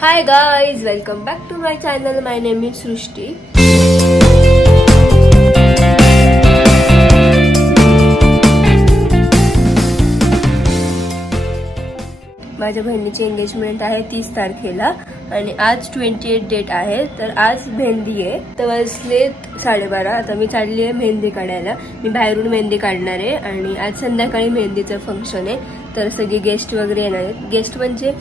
Hi guys, welcome back to my channel. My name is Srushti. माझ्या बहिणीची engagement आहे 30 तारखेला आणि आज 28 डेट आहे. तर आज मेहंदी आहे. तर वाजले 12:30. आता मी चालली आहे मेहंदी काढायला. मी बाहेरून मेहंदी काढणार आहे आणि आज संध्याकाळी मेहंदीचं फंक्शन आहे. तर सगळे गेस्ट वगैरे येणार आहेत. गेस्ट म्हणजे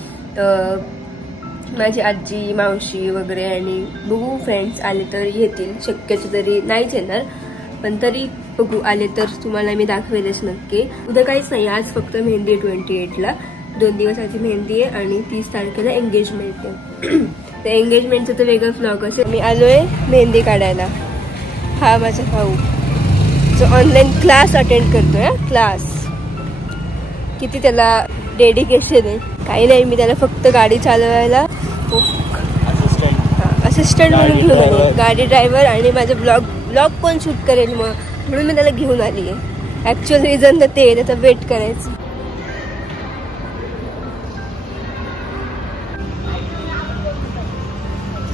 माझी आजी मावशी वगैरे आणि बघू फ्रेंड्स आले तर येतील. शक्यतो तरी नाहीच येणार पण तरी बघू आले तर तुम्हाला मी दाखवेलच नक्की. उद्या काहीच नाही, आज फक्त मेहंदी आहे 28ला. 2 दिवसाची मेहंदी आहे आणि 30 तारखेला एंगेजमेंट आहे. तर एंगेजमेंटचं तर वेगळं व्लॉग असेल. मी आलोय मेहंदी काढायला. हा माझा भाऊ जो ऑनलाईन क्लास अटेंड करतोय. क्लास किती त्याला डेडिकेशन आहे. काही नाही, मी त्याला फक्त गाडी चालवायला असिस्टंट म्हणून घेऊन आले. गाडी ड्रायव्हर आणि माझं ब्लॉग कोण शूट करेल मग, म्हणून मी त्याला घेऊन आली आहे. ऍक्च्युअल रिझन तर ते त्याचा वेट करायचं.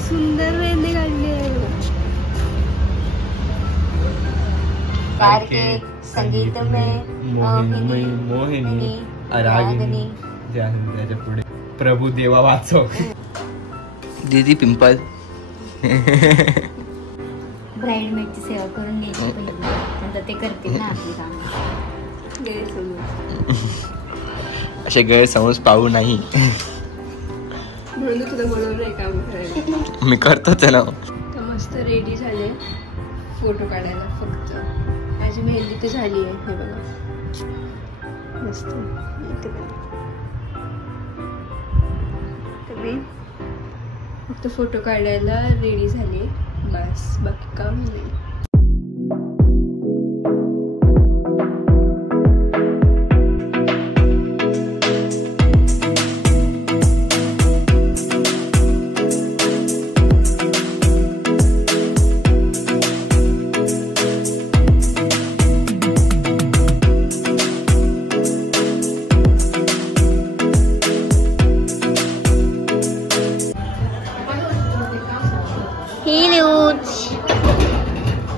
सुंदर मेहंदी काढली आहे. संगीत में मोहिनी रागिनी त्याच्या पुढे प्रभू देवा वाचव. दीदी पिंपल ब्राईडमेडची सेवा करून घ्यायची ते करतील ना आपली कामं. असे गैरसमज पाहू नाही. म्हणून तुला बोलवलंय काम करायला. मी करतो त्याला. तर मस्त रेडी झाले फोटो काढायला. फक्त माझी मेहंदी तर झाली आहे. हे बघा मस्त. तर मी फक्त फोटो काढायला रेडी झाले बस, बाकी काम नाही.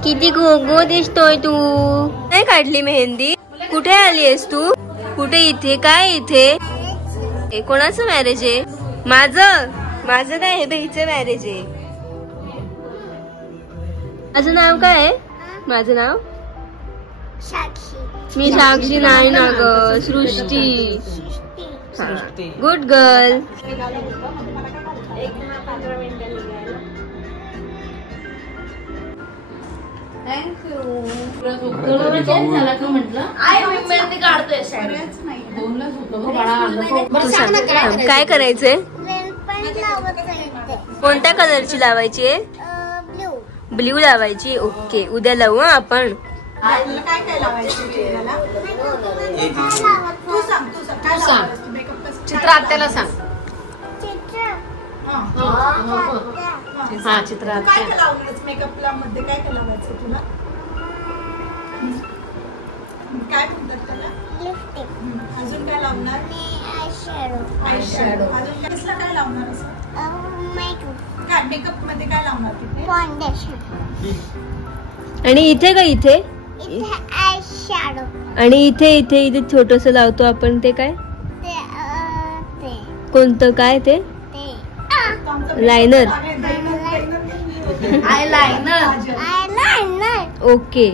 किती घोगो दिसतोय तू. नाही काढली मेहंदी. कुठे आली आहेस तू. कुठे इथे काय इथे कोणाचं मॅरेज आहे. माझं काय आहे. बहिणीचं मॅरेज आहे. माझं नाव काय आहे. माझं नाव साक्षी. मी साक्षी नाही ना ग, सृष्टी. Good girl. काय करायचंय. कोणत्या कलरची लावायची आहे. ब्ल्यू लावायची. ओके उद्या लावू आपण. चित्र आत्याला सांग. हा चित्र काय लावणारच मेकअपला मध्ये काय लावायचं तुला. काय म्हणतात त्याला. लिपस्टिक. अजून काय लावणार. Eye shadow. अजून कसला काय लावणार असं. मेकअप काय मेकअप मध्ये काय लावणार तिथे. फाउंडेशन. आणि इथे का इथे आय शॅडो. आणि इथे इथे इथे छोटस लावतो आपण. ते काय कोणतं काय ते लायनर. आयलाइनर. ओके.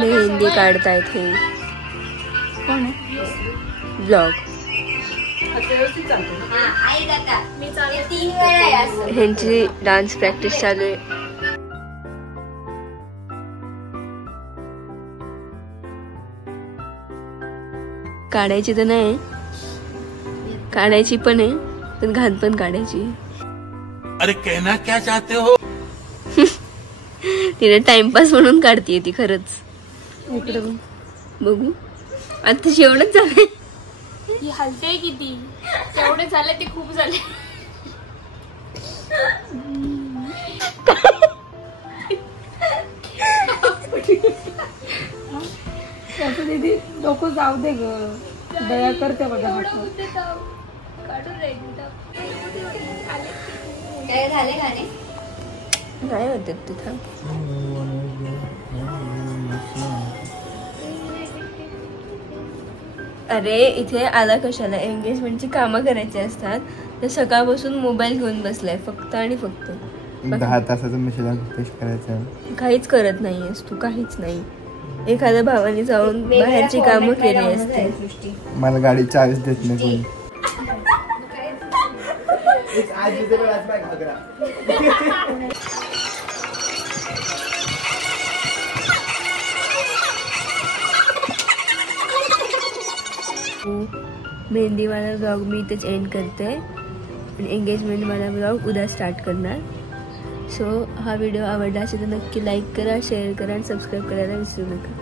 मेहंदी काढतायत हे कोण आहे. ब्लॉग ह्यांची डान्स प्रॅक्टिस चालू आहे. काढायची तर नाही, काढायची पण आहे, पण घाण पण काढायची. अरे कहना क्या चाहते हो? तिने टाइमपास म्हणून काढतीये ती खरंच. इकडे बघू आता शेवटच झालंय. ही हलते किती, तेवढे झाले ते खूप झाले. दीदी नको जाऊ दे ग, दया करते बघा. काय झाले गाणे नाही होते तिथं. अरे इथे आला कशाला, एंगेजमेंटची कामं करायची असतात तर सकाळपासून मोबाईल घेऊन बसलाय फक्त आणि फक्त. 10 तासाचं मिश्रण करायचं, काहीच करत नाहीयेस तू, काहीच नाही. एखाद्या भावाने जाऊन बाहेरची कामं केली असते. मला गाडी चार्ज देत नाही कोणी. मेहंदीवाला ब्लॉग मी इथेच एंड करते आणि एंगेजमेंटवाला ब्लॉग उद्या स्टार्ट करणार. सो हा व्हिडिओ आवडला असेल तर नक्की लाईक करा, शेअर करा आणि सबस्क्राईब करायला विसरू नका.